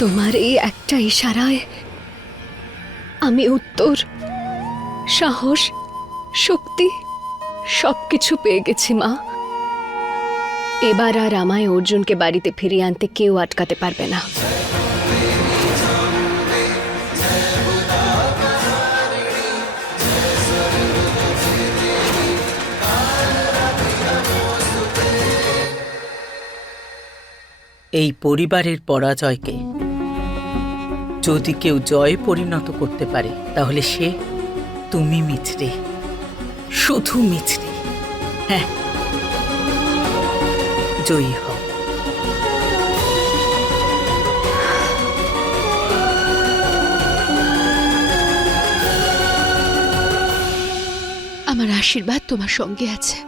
তোমার এই একটা ইশারায় আমি উত্তর, সাহস, শক্তি সবকিছু পেয়ে গেছি মা। এবার আর আমায় অর্জুনকে বাড়িতে ফিরিয়ে আনতে কেউ আটকাতে পারবে না। এই পরিবারের পরাজয়কে যদি কেউ জয়ে পরিণত করতে পারে তাহলে সে তুমি মিছরি, শুধু মিছরি। হ্যাঁ, জয়ী হও। আমার আশীর্বাদ তোমার সঙ্গে আছে।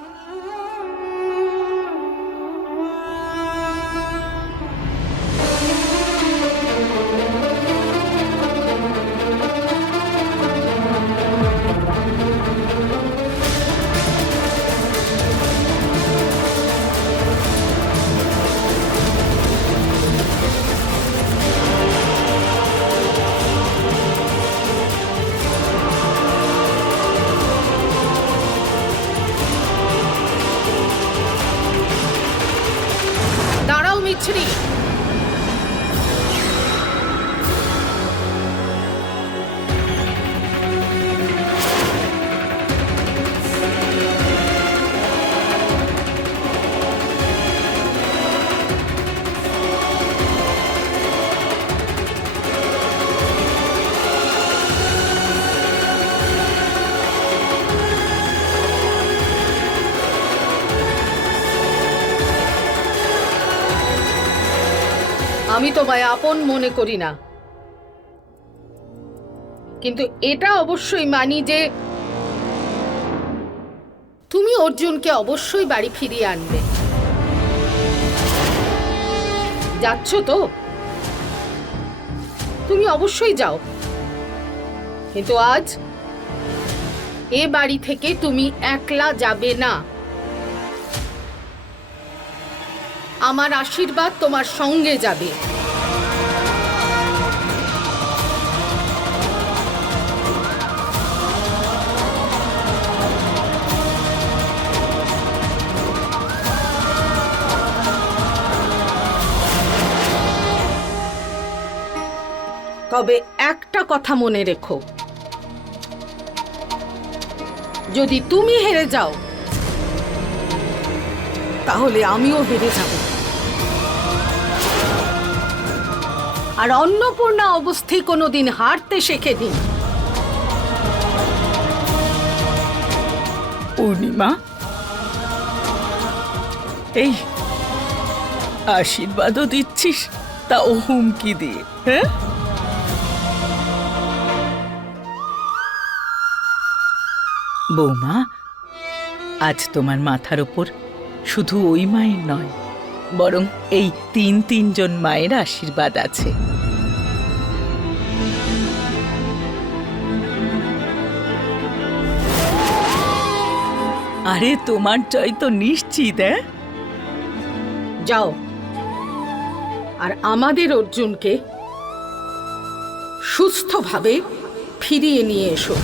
দাঁড়াও মিছরি, আমি তোমায় আপন মনে করি না, কিন্তু এটা অবশ্যই মানি যে তুমি অর্জুনকে অবশ্যই বাড়ি ফিরিয়ে আনবে। যাচ্ছ তো? তুমি অবশ্যই যাও, কিন্তু আজ এ বাড়ি থেকে তুমি একলা যাবে না। আমার আশীর্বাদ তোমার সঙ্গে যাবে। তবে একটা কথা মনে রেখো, যদি তুমি হেরে যাও তাহলে আমিও হেরে যাব। আর অন্নপূর্ণা অবস্থি কোনোদিন হারতে শেখেনি। পূর্ণিমা, এই আশীর্বাদও দিচ্ছিস, তাও হুমকি দিয়ে। হ্যাঁ, বৌমা, আজ তোমার মাথার ওপর শুধু ওই মায়ের নয়, বরং এই তিনজন মায়ের আশীর্বাদ আছে। আরে তোমার জয় তো নিশ্চিত। যাও, আর আমাদের অর্জুনকে সুস্থভাবে ফিরিয়ে নিয়ে এসো।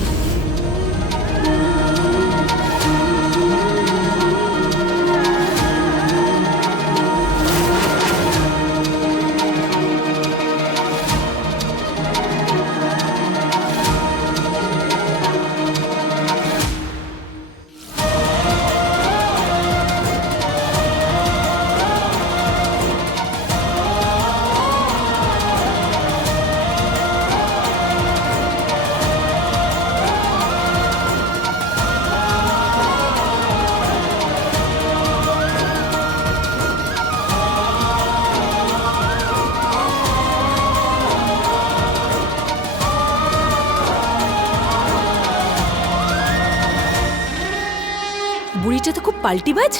বুড়িটা তো খুব পাল্টিবাজ।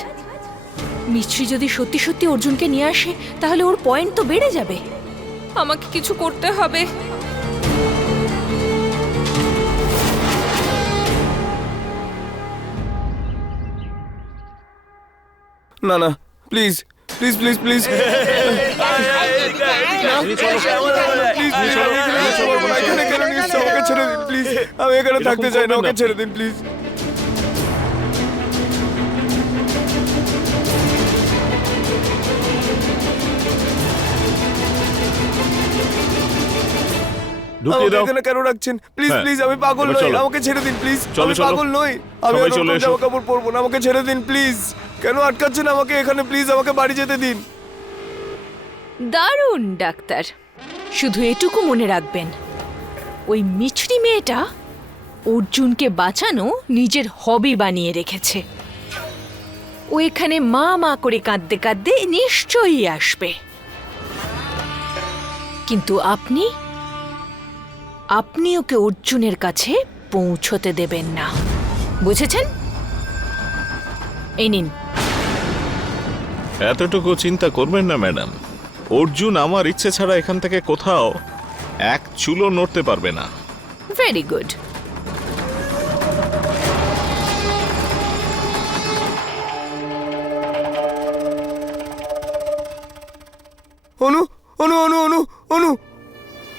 মিছরি যদি সত্যি সত্যি অর্জুনকে নিয়ে আসে তাহলে ওর পয়েন্ট তো বেড়ে যাবে। আমাকে কিছু করতে হবে। না না, প্লিজ প্লিজ প্লিজ প্লিজ এখানে কেন নিয়ে এসছো? আমাকে ছেড়ে দিন প্লিজ, আমি এখানে থাকতে চাই না, আমাকে ছেড়ে দিন প্লিজ। ঢুকিয়ে দাও। এখানে কেন রাখছেন? প্লিজ হ্যাঁ। প্লিজ, আমি পাগল এবার নই, চলো। আমাকে ছেড়ে দিন প্লিজ। চলো, আমি চলো। পাগল নই, আমি সবাই আর চলে ওরকম এসো। জামা কাপড় পরবো না, আমাকে ছেড়ে দিন প্লিজ। কেন আটকাচ্ছেন আমাকে এখানে? প্লিজ আমাকে বাড়ি যেতে দিন। দারুণ ডাক্তার, শুধু এটুকু মনে রাখবেন, ওই মিছরি মেয়েটা অর্জুনকে বাঁচানো নিজের হবি বানিয়ে রেখেছে। ও এখানে মা মা করে কাঁদতে কাঁদতে নিশ্চয়ই আসবে। কিন্তু আপনি ওকে অর্জুনের কাছে পৌঁছতে দেবেন না, বুঝেছেন? এই নিন। এতটুকু চিন্তা করবেন না ম্যাডাম, অর্জুন আমার ইচ্ছে ছাড়া এখান থেকে কোথাও এক চুলো নড়তে পারবে না। Very good. অনু অনু অনু অনু অনু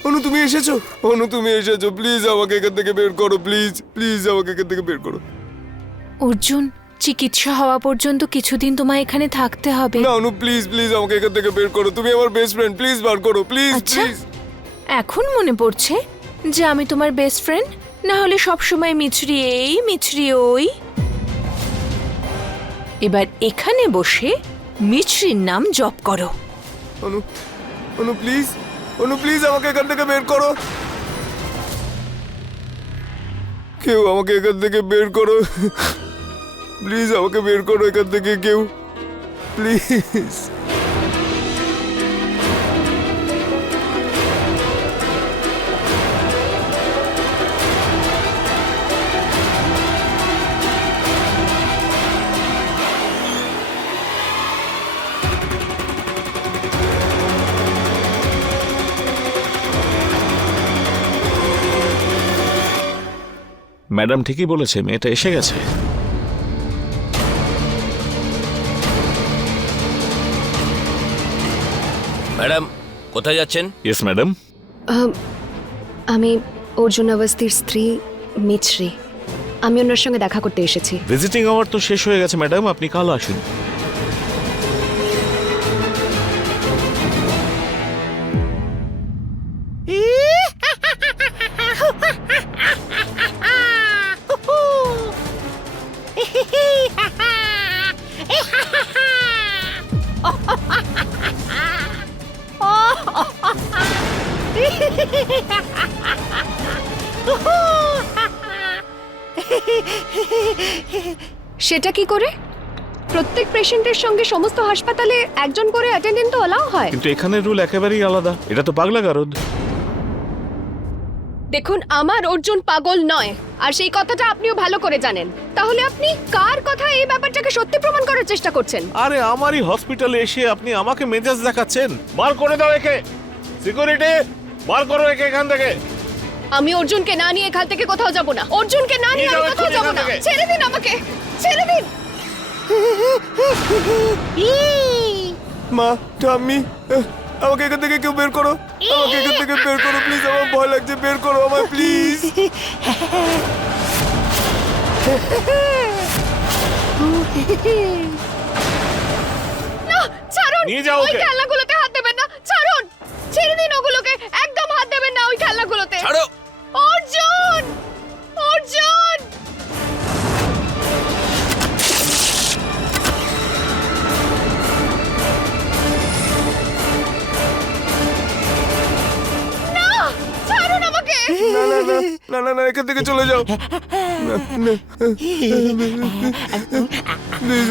অনু তুমি এসেছো? অনু তুমি এসেছো, প্লিজ আমাকে এখান থেকে বের করো, প্লিজ প্লিজ আমাকে এখান থেকে বের করো। অর্জুন, চিকিৎসা হওয়া পর্যন্ত কিছুদিন তোমায় এখানে থাকতে হবে। না অনু, প্লিজ প্লিজ আমাকে এখান থেকে বের করো, তুমি আমার বেস্ট ফ্রেন্ড, প্লিজ বার করো প্লিজ আচ্ছা, প্লিজ। এখন মনে পড়ছে যে আমি তোমার বেস্ট ফ্রেন্ড, না হলে সবসময় মিছরি এই মিছরি ওই। এবার এখানে বসে মিছরির নাম জপ করো। অনু অনু প্লিজ, অনু প্লিজ আমাকে এখান থেকে বের করো, কেউ আমাকে এখান থেকে বের করো, প্লিজ আমাকে বের করো এখান থেকে কেউ, প্লিজ। ম্যাডাম ঠিকই বলেছে, মেয়েটা এসে গেছে। ম্যাডাম কোথায় যাচ্ছেন? Yes madam. আমি অর্জুন অবস্তির স্ত্রী মিছরি, আমি ওনার সঙ্গে দেখা করতে এসেছি। ভিজিটিং আওয়ার তো শেষ হয়ে গেছে ম্যাডাম, আপনি কাল আসুন। সেটা কি করে? প্রত্যেক পেশেন্টের সঙ্গে সমস্ত হাসপাতালে একজন করে অ্যাটেন্ডেন্ট তো অ্যালাউ হয়। কিন্তু এখানের রুল একেবারেই আলাদা, এটা তো পাগলা গারদ। দেখুন, আমার অর্জুন পাগল নয়, আর সেই কথাটা আপনিও ভালো করে জানেন। তাহলে আপনি কার কথা এই ব্যাপারটাকে সত্যি প্রমাণ করার চেষ্টা করছেন? আরে আমারই হসপিটালে এসে আপনি আমাকে মেজাজ দেখাচ্ছেন। বার করে দাও একে, সিকিউরিটি বার করো একে এখান থেকে। আমি অর্জুনকে না নিয়ে এখান থেকে কোথাও যাব না, অর্জুনকে না নিয়ে আমি কোথাও যাব না। ছেড়ে দিন আমাকে, ছেড়ে দিন। মা, ঠাম্মি, আমাকে এখান থেকে কেউ বের করো, আমাকে এখান থেকে বের করো প্লিজ, আমার ভয় লাগছে, বের করো আমায় প্লিজ। না, ছাড়ুন। নিয়ে যাও ওই ওকে। খেলনাগুলোতে হাত দেবেন না, ছাড়ুন। ছেড়ে দিন ওগুলোকে, একদম হাত দেবেন না ওই খেলনাগুলোতে। ছাড়ো। অর্জুন, অর্জুন। না, ছাড়ুন আমাকে। না না না না না না, এখান থেকে চলে যাও, না না প্লিজ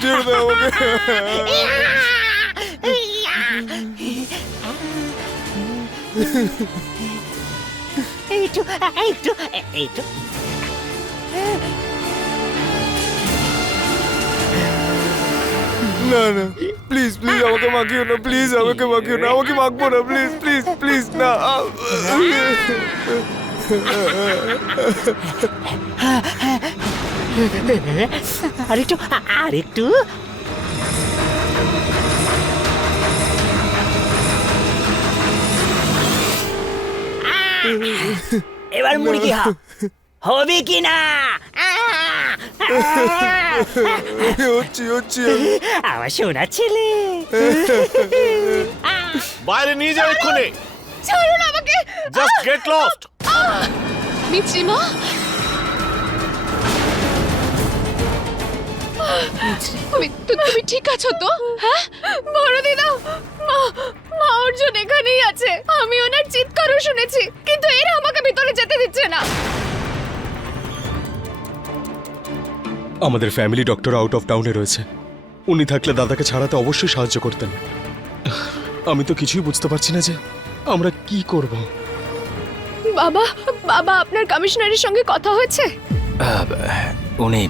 ছেড়ে দাও আমাকে। এইটু এইটু এইটু না না প্লিজ প্লিজ আমাকে মাখিও না, প্লিজ আমাকে মাখিও না, আমাকে মাখবো না, প্লিজ প্লিজ প্লিজ না। আরেকটু আরেকটু এবার মুরগি হবে কি না? হচ্ছি হচ্ছি আমার সোনা ছেলে। বাইরে নিয়ে যাও এক্ষুনি। ছাড়ুন আমাকে। Just get lost. মিছরি মা, তুমি ঠিক আছো তো? হ্যাঁ বড় দিদা, মা অর্জুন এখানেই আছে। আমি ওনার চিৎকারও শুনেছি, কিন্তু এরা আমাকে ভিতরে যেতে দিচ্ছে না। আমাদের ফ্যামিলি ডক্টর আউট অফ টাউনে রয়েছে, উনি থাকলে দাদাকে ছাড়াতে অবশ্যই সাহায্য করতেন। আমি তো কিছুই বুঝতে পারছি না যে আমরা কি করব। বাবা, বাবা আপনার কমিশনারের সঙ্গে কথা হয়েছে? উনি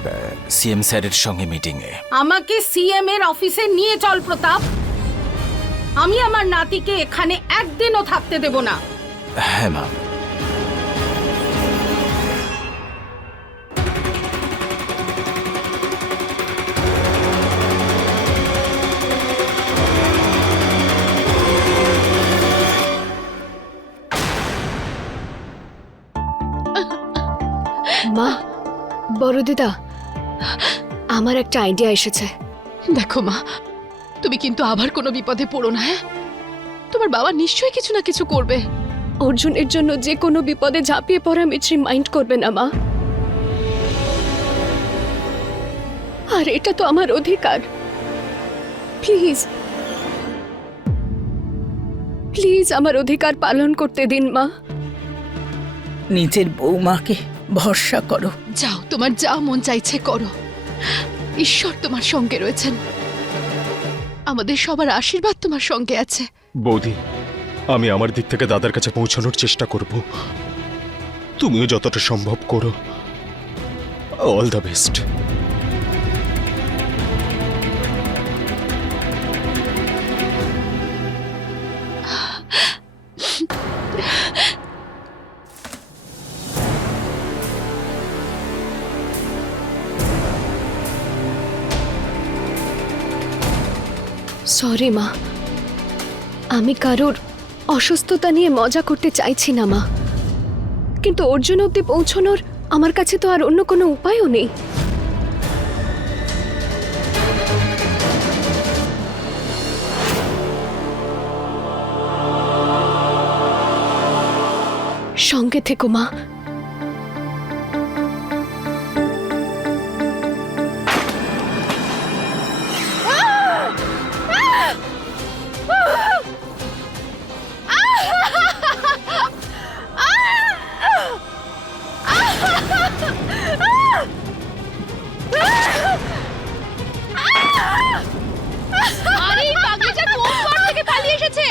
সিএম স্যারের সঙ্গে মিটিংয়ে। আমাকে সিএম এর অফিসে নিয়ে চল প্রতাপ। আমি আমার নাতিকে এখানে একদিনও থাকতে দেব না। হ্যাঁ মা। মা, বড় দিদা, আমার একটা আইডিয়া এসেছে। দেখো মা, তুমি কিন্তু আবার কোনো বিপদে পড়ো না। হ্যাঁ, তোমার বাবা নিশ্চয়ই কিছু না কিছু করবে। অর্জুনের জন্য যে কোনো বিপদে ঝাঁপিয়ে পড়া মিছরি মাইন্ড করবে না মা। আর এটা তো আমার অধিকার। প্লিজ প্লিজ আমার অধিকার পালন করতে দিন মা। নিজের বৌমাকে ভরসা করো। যাও, তোমার যা মন চাইছে করো। ঈশ্বর তোমার সঙ্গে রয়েছেন। আমাদের সবার আশীর্বাদ তোমার সঙ্গে আছে। বৌদি, আমি আমার দিক থেকে দাদার কাছে পৌঁছানোর চেষ্টা করব, তুমিও যতটা সম্ভব করো। All the best. সরি মা, আমি কারোর অসুস্থতা নিয়ে মজা করতে চাইছি না মা, কিন্তু অর্জুন অব্দি পৌঁছানোর আমার কাছে তো আর অন্য কোনো উপায়ও নেই। সঙ্গে থেকো মা। আরে এই পাগলিটা কোন ঘর থেকে পালিয়ে এসেছে?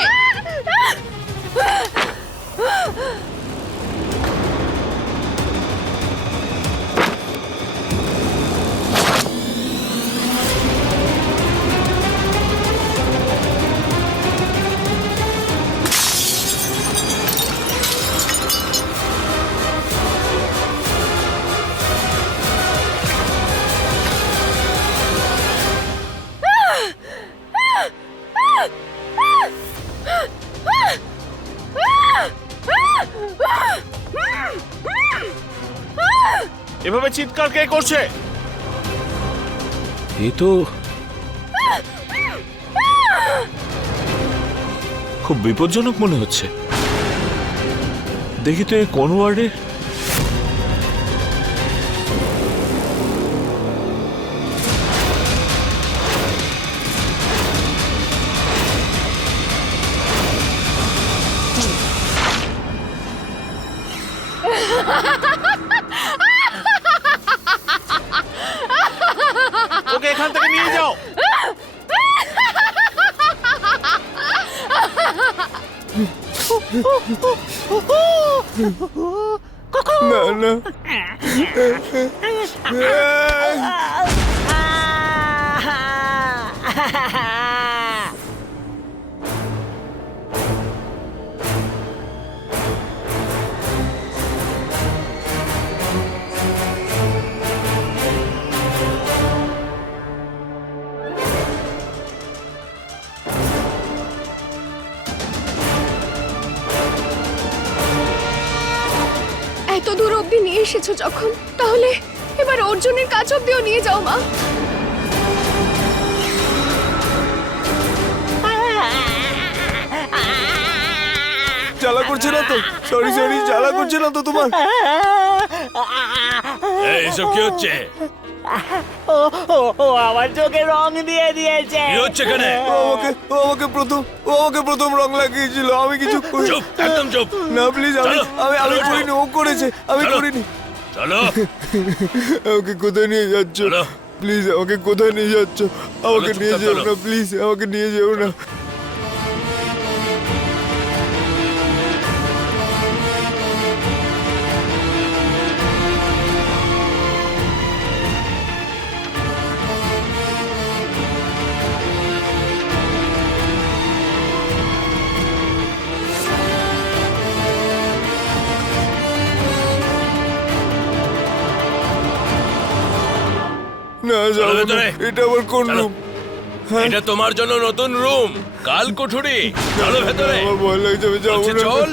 এভাবে চিৎকার কে করছে? এ তো খুব বিপজ্জনক মনে হচ্ছে। দেখি তো কোন ওয়ার্ডে। ওকে এখান থেকে নিয়ে যাও। না না এত দূর অব্দি নিয়ে এসেছো যখন, তাহলে এবার অর্জুনের কাছ অব্দিও নিয়ে যাও মা। জ্বালা করছে না তো? সরি সরি, জ্বালা করছে না তো তোমার? এই, এসব কি হচ্ছে? ও আমার চোখে রং দিয়ে দিয়েছে। কি হচ্ছে এখানে? ও আমাকে প্রথম রং লাগিয়েছিল, আমি কিছু করি। চুপ, একদম চুপ। না প্লিজ, আমি চলো, আমি চলো, করিনি, ও করেছে, আমি চলো। করিনি। চলো। আমাকে কোথায় নিয়ে যাচ্ছ? চলো। প্লিজ আমাকে কোথায় নিয়ে যাচ্ছ? আমাকে চুপচাপ নিয়ে যেও চলো। না প্লিজ, আমাকে নিয়ে যেও না। না যাবো না। ভেতরে। এটা আবার কোন চলো। রুম? এটা তোমার জন্য নতুন রুম, কাল কুঠুরি। চলো ভেতরে। আমার ভয় লাগছে, আমি যাবো বলছি না। চল।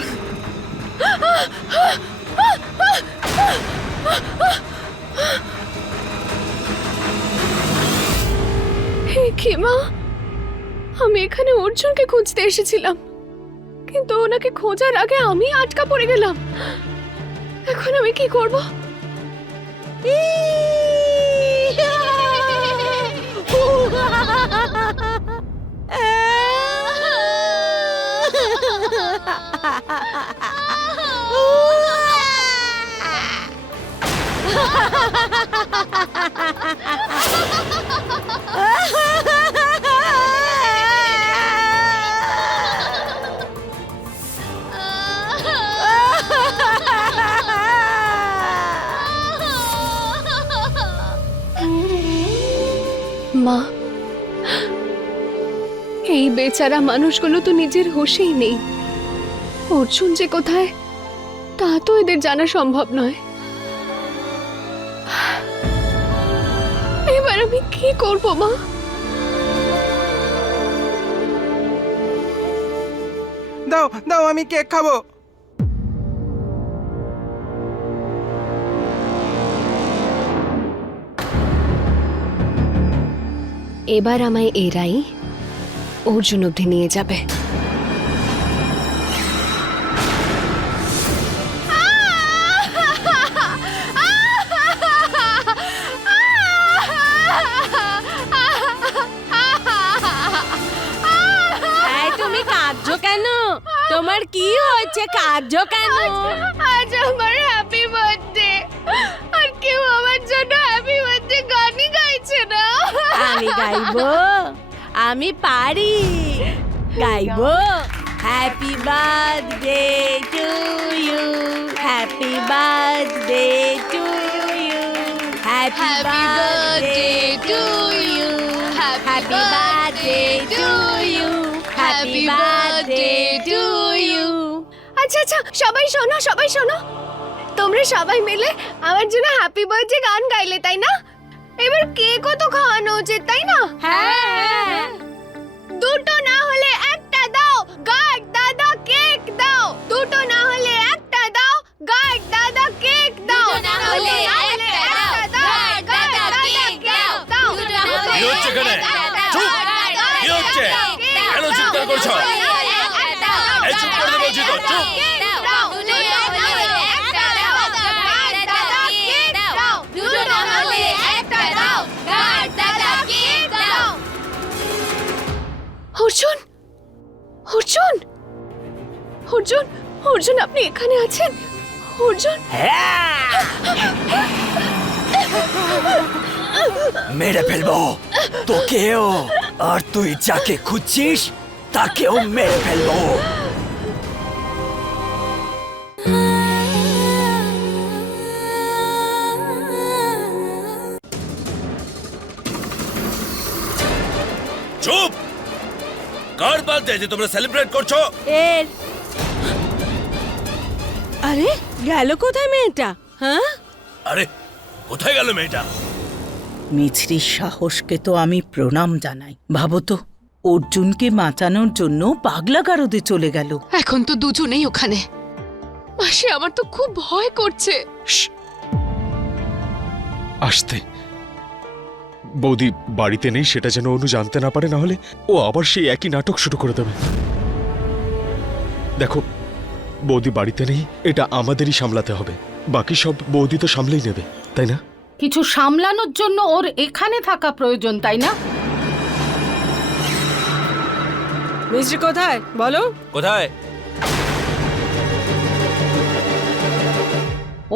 হে কি মা, আমি এখানে অর্জুনকে খুঁজতে এসেছিলাম, কিন্তু ওনাকে খোঁজার আগে আমি আটকা পড়ে গেলাম। এখন আমি কি করব? মা, এই বেচারা মানুষগুলো তো নিজের হোশেই নেই। অর্জুন যে কোথায় তা তো এদের জানা সম্ভব নয়। এবার আমি কি করব মা? দাও দাও, আমি কেক খাবো। এবার আমায় এরাই অর্জুন অবধি নিয়ে যাবে। তুমি কাঁদছো কেন? তোমার কি হয়েছে? কাঁদছো কেন? আজ আমার হ্যাপি বার্থডে, আর কেউ আমার জন্য হ্যাপি বার্থডে গানই গাইছে না। আমি গাইবো, আমি পারি গাইবো। Happy birthday to you, happy birthday to you, happy birthday to you, happy birthday to you, happy birthday to you. আচ্ছা আচ্ছা, সবাই শোনো, সবাই শোনো। তোমরা সবাই মিলে আমার জন্য হ্যাপি বার্থডে গান গাইলে, তাই না? এবার কেকও তো খাওয়ানো উচিত, তাই না? হ্যাঁ, দুটো না হলে একটা দাও, গার্ড দাদা কেক দাও। দুটো না হলে একটা দাও, গার্ড দাদা কেক দাও। দুটো না হলে একটা দাও, গার্ড দাদা কেক দাও। কি হচ্ছে এখানে? চুপ! কি হচ্ছে? কেন চিৎকার করছো? এই চুপ করতে বলছি তো, চুপ! অর্জুন, অর্জুন, অর্জুন, অর্জুন, আপনি এখানে আছেন? অর্জুন, মেরে ফেলবো তোকেও, আর তুই যাকে খুঁজছিস তাকেও মেরে ফেলবো। চুপ! কার বার্থডে যে তোমরা সেলিব্রেট করছো? এর আরে গেল কোথায় মেয়েটা? হ্যাঁ, আরে কোথায় গেল মেয়েটা? মিছরির সাহসকে তো আমি প্রণাম জানাই। ভাবো তো, অর্জুনকে বাঁচানোর জন্য পাগলা গারদে চলে গেল। এখন তো দুজনেই ওখানে। মাসি, আমার তো খুব ভয় করছে। আসতে বৌদি বাড়িতে নেই সেটা যেন অনু জানতে না পারে, না হলে ও আবার সেই একই নাটক শুরু করে দেবে। দেখো, বৌদি বাড়িতে নেই, এটা আমাদেরই সামলাতে হবে। বাকি সব বৌদি তো সামলেই নেবে, তাই না? কিছু সামলানোর জন্য ওর এখানে থাকা প্রয়োজন, তাই না? মিস্ত্রি কোথায় বলো? কোথায়?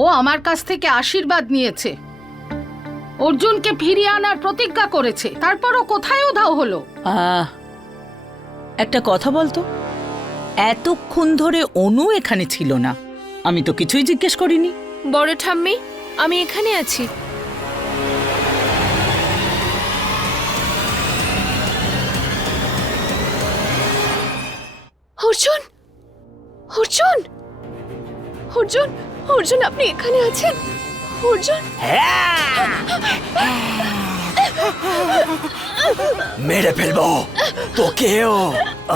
ও আমার কাছ থেকে আশীর্বাদ নিয়েছে, অর্জুনকে ফিরিয়ে আনার প্রতিজ্ঞা করেছে, তারপরও কোথায় উধাও হলো? একটা কথা বলতো, এতক্ষণ ধরে অনু এখানে ছিল না, আমি তো কিছুই জিজ্ঞেস করিনি। বড় ঠাম্মি, আমি এখানে আছি। অর্জুন, অর্জুন, অর্জুন, অর্জুন, আপনি এখানে আছেন? অর্জুন, মেরে ফেলবো তোকেও,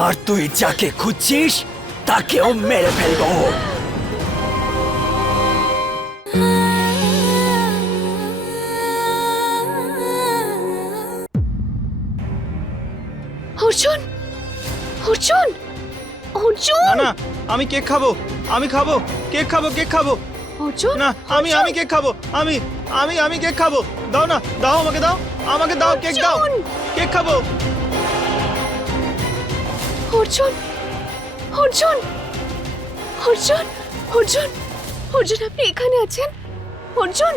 আর তুই যাকে খুঁজছিস তাকেও মেরে ফেলবো। অর্জুন, অর্জুন, অর্জুন, না না, আমি কেক খাবো, আমি খাবো, কেক খাবো, কেক খাবো। অর্জুন, না, আমি কেক খাবো, আমি কেক খাবো। দাও না, দাও, আমাকে দাও, আমাকে দাও, কেক দাও, কেক খাবো। অর্জুন, অর্জুন, অর্জুন, অর্জুন, অর্জুন, আপনি এখানে আছেন? অর্জুন,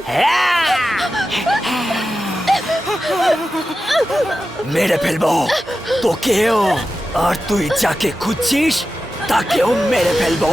মেরে ফেলবো তোকেও, আর তুই যাকে খুঁজছিস তাকেও মেরে ফেলবো।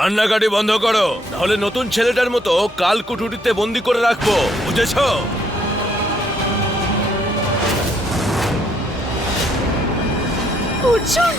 কান্নাকাটি বন্ধ করো, নাহলে নতুন ছেলেটার মতো কাল কুঠুরিতে বন্দি করে রাখবো, বুঝেছো? অর্জুন,